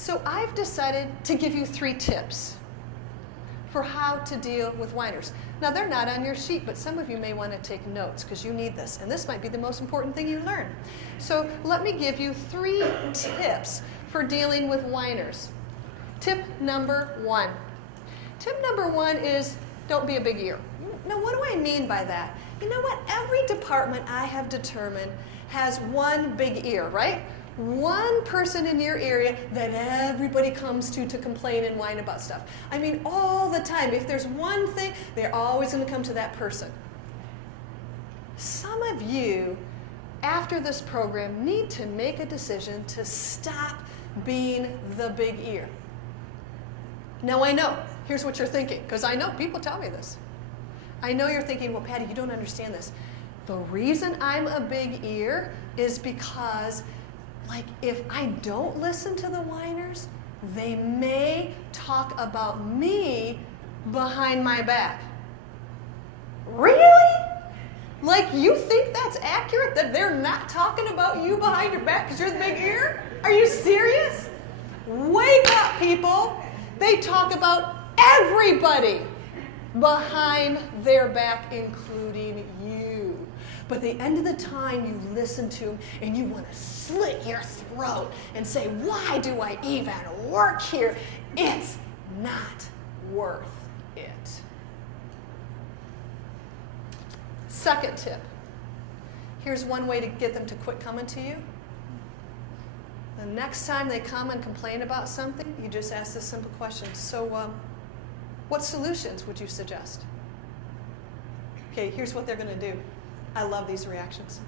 So I've decided to give you 3 tips for how to deal with whiners. Now, they're not on your sheet, but some of you may want to take notes because you need this, and this might be the most important thing you learn. So let me give you 3 tips for dealing with whiners. Tip number 1. Tip number 1 is don't be a big ear. Now, what do I mean by that? You know what? Every department I have determined has one big ear, right? One person in your area that everybody comes to complain and whine about stuff. I mean, all the time. If there's one thing, they're always going to come to that person. Some of you, after this program, need to make a decision to stop being the big ear. Now, I know. Here's what you're thinking, because I know people tell me this. I know you're thinking, well, Patty, you don't understand this. The reason I'm a big ear is because if I don't listen to the whiners, they may talk about me behind my back. Really? You think that's accurate, that they're not talking about you behind your back because you're the big ear? Are you serious? Wake up, people. They talk about everybody behind their back, including you. But at the end of the time, you listen to them and you want to slit your throat and say, why do I even work here? It's not worth it. Second tip. Here's one way to get them to quit coming to you. The next time they come and complain about something, you just ask this simple question. So, what solutions would you suggest? Okay, here's what they're going to do. I love these reactions.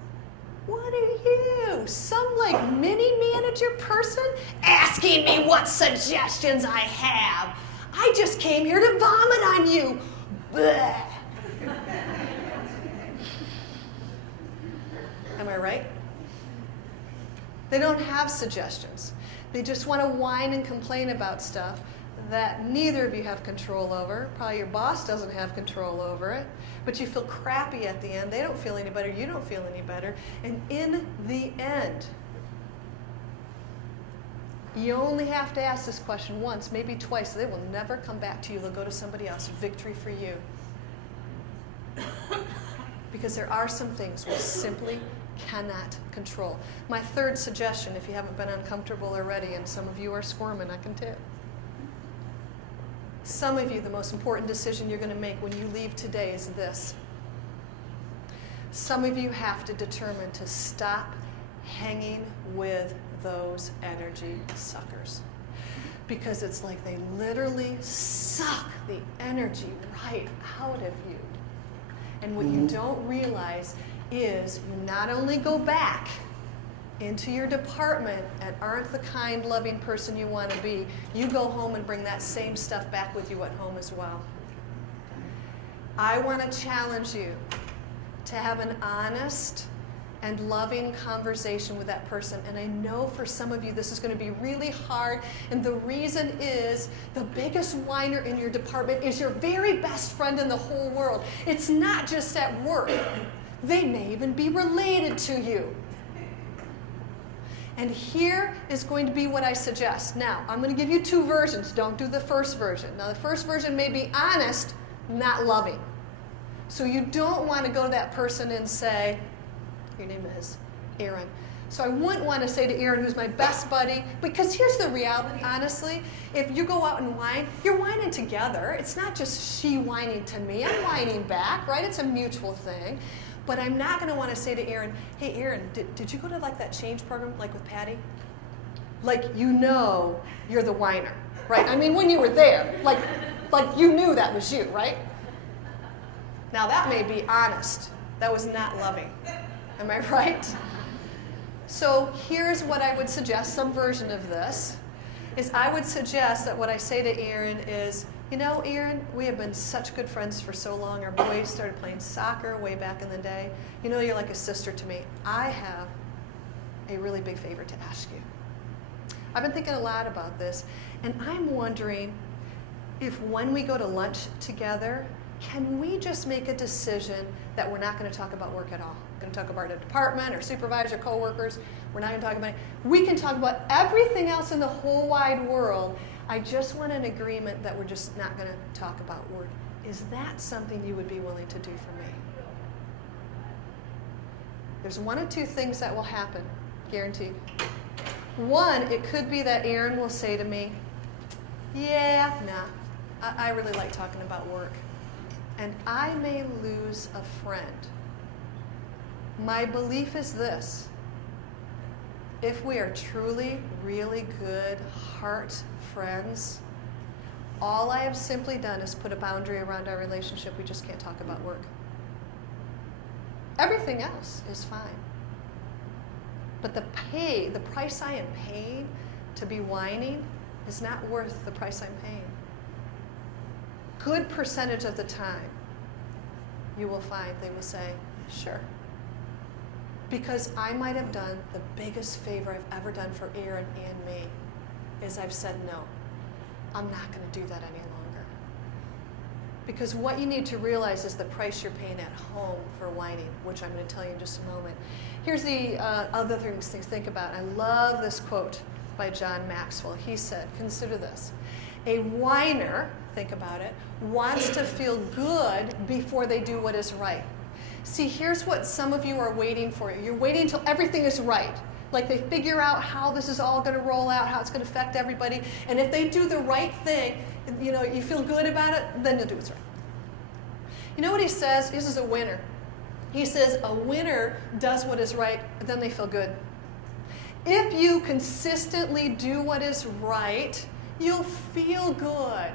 What are you? Some mini manager person asking me what suggestions I have. I just came here to vomit on you. Blech. Am I right? They don't have suggestions. They just want to whine and complain about stuff that neither of you have control over. Probably your boss doesn't have control over it. But you feel crappy at the end. They don't feel any better. You don't feel any better. And in the end, you only have to ask this question once, maybe twice. They will never come back to you. They'll go to somebody else. Victory for you. Because there are some things we simply cannot control. My third suggestion, if you haven't been uncomfortable already, and some of you are squirming, I can tell. Some of you, the most important decision you're going to make when you leave today is this. Some of you have to determine to stop hanging with those energy suckers. Because it's like they literally suck the energy right out of you. And what you don't realize is you not only go back into your department and aren't the kind, loving person you want to be, you go home and bring that same stuff back with you at home as well. I want to challenge you to have an honest and loving conversation with that person. And I know for some of you this is going to be really hard. And the reason is the biggest whiner in your department is your very best friend in the whole world. It's not just at work. They may even be related to you. And here is going to be what I suggest. Now, I'm going to give you 2 versions. Don't do the first version. Now, the first version may be honest, not loving. So you don't want to go to that person and say, your name is Aaron. So I wouldn't want to say to Aaron, who's my best buddy, because here's the reality, honestly. If you go out and whine, you're whining together. It's not just she whining to me. I'm whining back, right? It's a mutual thing. But I'm not going to want to say to Aaron, hey, Aaron, did you go to that change program with Patty? You're the whiner, right? I mean, when you were there, you knew that was you, right? Now, that may be honest. That was not loving. Am I right? So here's what I would suggest, some version of this, is I would suggest that what I say to Aaron is, Aaron, we have been such good friends for so long. Our boys started playing soccer way back in the day. You're like a sister to me. I have a really big favor to ask you. I've been thinking a lot about this, and I'm wondering if when we go to lunch together, can we just make a decision that we're not going to talk about work at all? going to talk about a department or supervisor, coworkers. We're not going to talk about it. We can talk about everything else in the whole wide world. I just want an agreement that we're just not going to talk about work. Is that something you would be willing to do for me? There's one of two things that will happen, guaranteed. One, it could be that Aaron will say to me, yeah, nah, I really like talking about work. And I may lose a friend. My belief is this: if we are truly, really good heart friends, all I have simply done is put a boundary around our relationship. We just can't talk about work. Everything else is fine. But the price I am paying to be whining is not worth the price I'm paying. Good percentage of the time, you will find they will say, sure. Because I might have done the biggest favor I've ever done for Aaron and me, is I've said no. I'm not going to do that any longer. Because what you need to realize is the price you're paying at home for whining, which I'm going to tell you in just a moment. Here's the other things to think about. I love this quote by John Maxwell. He said, consider this. A whiner, think about it, wants to feel good before they do what is right. See, here's what some of you are waiting for. You're waiting until everything is right. Like they figure out how this is all going to roll out, how it's going to affect everybody. And if they do the right thing, you feel good about it, then you'll do what's right. You know what he says? This is a winner. He says a winner does what is right, then they feel good. If you consistently do what is right, you'll feel good.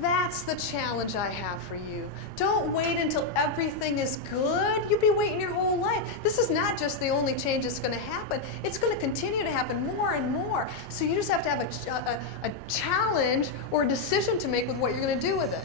That's the challenge I have for you. Don't wait until everything is good. You'll be waiting your whole life. This is not just the only change that's going to happen. It's going to continue to happen more and more. So you just have to have a challenge or a decision to make with what you're going to do with it.